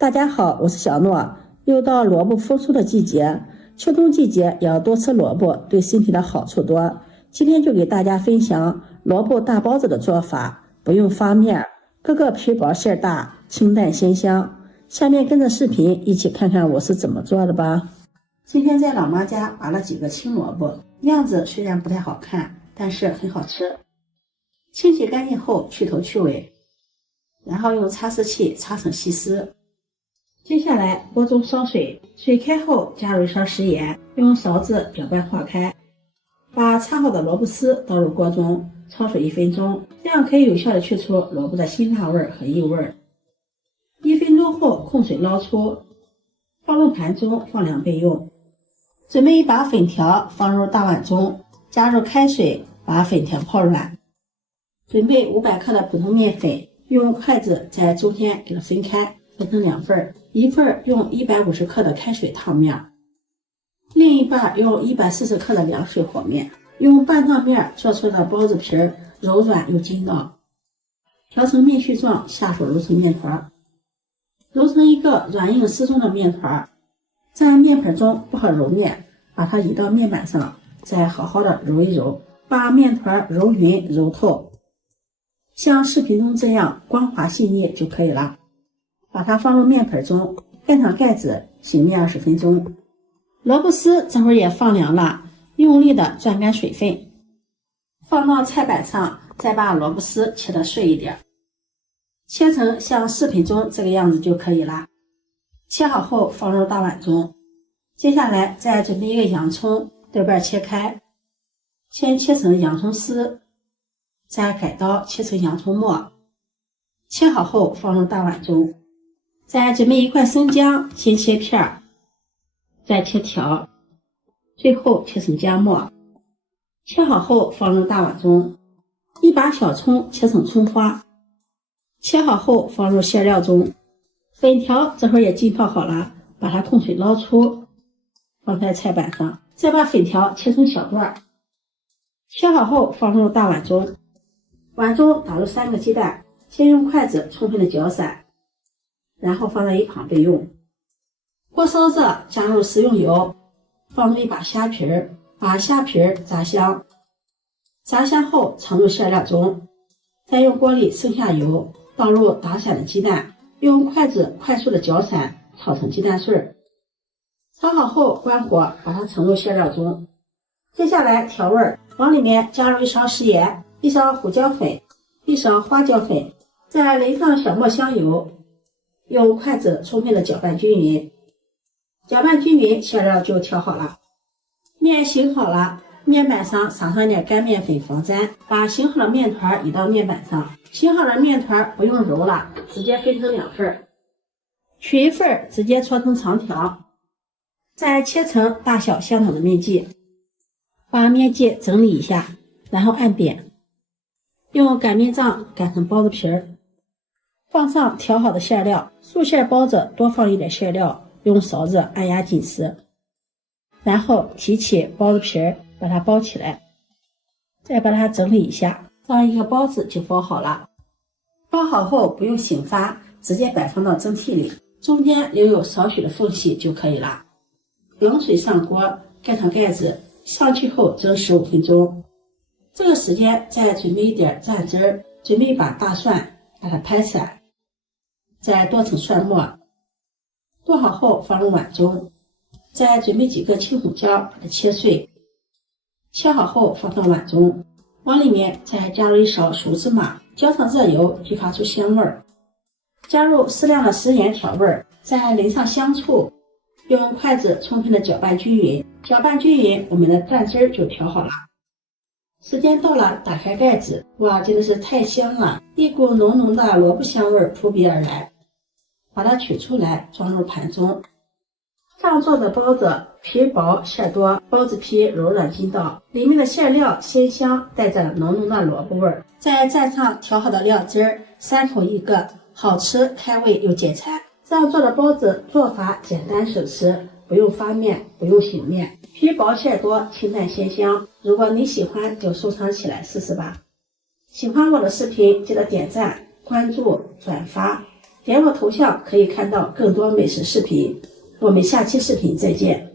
大家好，我是小諾。又到蘿蔔丰收的季節，秋冬季節也要多吃蘿蔔，對身體的好處多。今天就給大家分享蘿蔔大包子的做法，不用发面，个個皮薄餡大，清淡鮮香。下面跟着視頻一起看看我是怎麼做的吧。今天在老媽家拔了幾個青蘿蔔，樣子雖然不太好看，但是很好吃。清洗乾淨後去頭去尾，然後用擦絲器擦成細絲。接下來鍋中燒水，水開後加入一勺食鹽，用勺子攪拌化開，把擦好的蘿蔔絲倒入鍋中，焯水1分鐘，這樣可以有效的去除蘿蔔的辛辣味和異味。1分鐘後控水撈出，放入盤中放涼備用。準備一把粉條放入大碗中，加入開水把粉條泡軟。準備500克的普通麵粉，用筷子在中間給它分開，分成2份，一份用150克的開水燙麵，另一半用140克的涼水和麵。用半燙麵做出的包子皮柔軟又筋道，調成麵絮狀，下手揉成麵團，揉成一個軟硬適中的麵團。在麵盆中不好揉麵，把它移到面板上，再好好的揉一揉，把麵團揉勻揉透，像視頻中這樣光滑細膩就可以了。把它放入麵盆中，蓋上蓋子，醒面20分鐘。蘿蔔絲這會兒也放涼了，用力的攥乾水分，放到菜板上，再把蘿蔔絲切得碎一點，切成像視頻中這個樣子就可以了。切好後放入大碗中，接下來再準備一個洋蔥，對半切開，先切成洋蔥絲，再改刀切成洋蔥末，切好後放入大碗中。再準備一塊生薑，先切片，再切條，最後切成薑末。切好後放入大碗中。一把小蔥切成蔥花，切好後放入餡料中。粉條這會兒也浸泡好了，把它控水撈出，放在菜板上。再把粉條切成小段，切好後放入大碗中。碗中打入3個雞蛋，先用筷子充分的攪散，然後放在一旁備用。鍋燒熱，加入食用油，放入一把蝦皮，把蝦皮炸香。炸香後盛入餡料中，再用鍋裡剩下油倒入打散的雞蛋，用筷子快速的攪散，炒成雞蛋碎。炒好後關火，把它盛入餡料中。接下來調味，往裡面加入1勺食鹽，1勺胡椒粉，1勺花椒粉，再淋上小磨香油，用筷子充分的攪拌均勻。攪拌均勻，餡料就調好了。麵醒好了，面板上撒上點乾麵粉防粘，把醒好的麵團移到面板上。醒好的麵團不用揉了，直接分成2份，取一份直接搓成長條，再切成大小相等的麵劑。把麵劑整理一下，然後按扁，用擀面杖擀成包子皮兒，放上調好的餡料。素餡包子多放一點餡料，用勺子按壓緊實，然後提起包子皮兒，把它包起來，再把它整理一下，這樣一個包子就包好了。包好後不用醒發，直接擺放到蒸屉裡，中間留有少許的縫隙就可以了。冷水上鍋，蓋上蓋子，上去後蒸15分鐘。這個時間再準備一點蘸汁兒，準備一把大蒜，把它拍散，再剁成蒜末。剁好後放入碗中，再準備幾個青紅椒，把它切碎。切好後放到碗中，往裡面再加入1勺熟芝麻，澆上熱油，激發出香味兒。加入適量的食鹽調味，再淋上香醋，用筷子充分的攪拌均勻。攪拌均勻，我們的蘸汁兒就調好了。時間到了，打開蓋子，哇，真的是太香了，一股濃濃的蘿蔔香味撲鼻而來。把它取出來，裝入盤中。這樣做的包子皮薄餡多，包子皮柔軟筋道，裡面的餡料鮮香，帶着濃濃的蘿蔔味兒，再蘸上調好的料汁兒，3口1個，好吃開胃又解饞。這樣做的包子做法簡單省時，不用發麵，不用醒麵，皮薄餡多，清淡鮮香。如果你喜歡，就收藏起來試試吧。喜歡我的視頻，記得點讚、關注、轉發。點我頭像可以看到更多美食視頻。我們下期视頻再見。